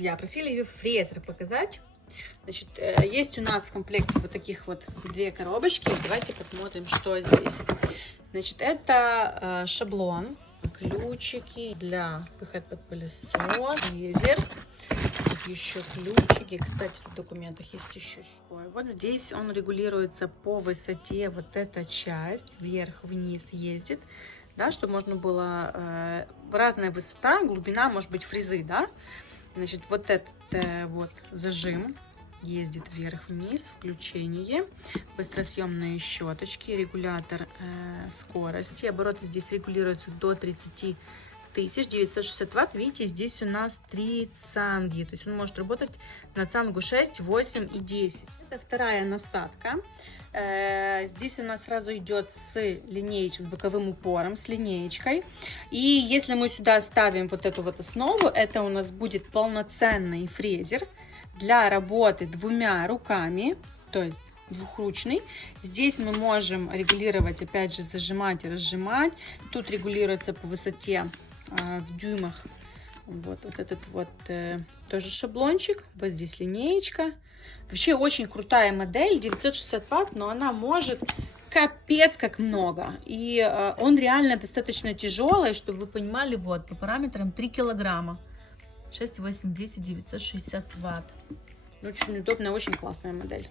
Я просили ее фрезер показать. Значит, есть у нас в комплекте вот таких вот 2 коробочки. Давайте посмотрим, что здесь. Значит, это шаблон, ключики для пихать под пылесос, фрезер. Тут еще ключики. Кстати, в документах есть еще. Вот здесь он регулируется по высоте. Вот эта часть вверх-вниз ездит, да, чтобы можно было разная высота, глубина, может быть, фрезы, да. Значит, вот этот вот зажим ездит вверх-вниз, включение, быстросъемные щеточки, регулятор скорости. Обороты здесь регулируются до 30 тысяч, 960 ватт. Видите, здесь у нас 3 цанги, то есть он может работать на цангу 6, 8 и 10. Это вторая насадка. Здесь у нас сразу идет с линеечкой, с боковым упором, с линеечкой. И если мы сюда ставим вот эту вот основу, это у нас будет полноценный фрезер для работы 2 руками, то есть двухручный. Здесь мы можем регулировать, опять же, зажимать и разжимать. Тут регулируется по высоте в дюймах. Вот этот вот тоже шаблончик. Вот здесь линеечка. Вообще очень крутая модель, 960 ватт, но она может капец как много. И он реально достаточно тяжелый, чтобы вы понимали, вот по параметрам 3 килограмма. 6, 8, 10, 960 ватт. Очень удобная, очень классная модель.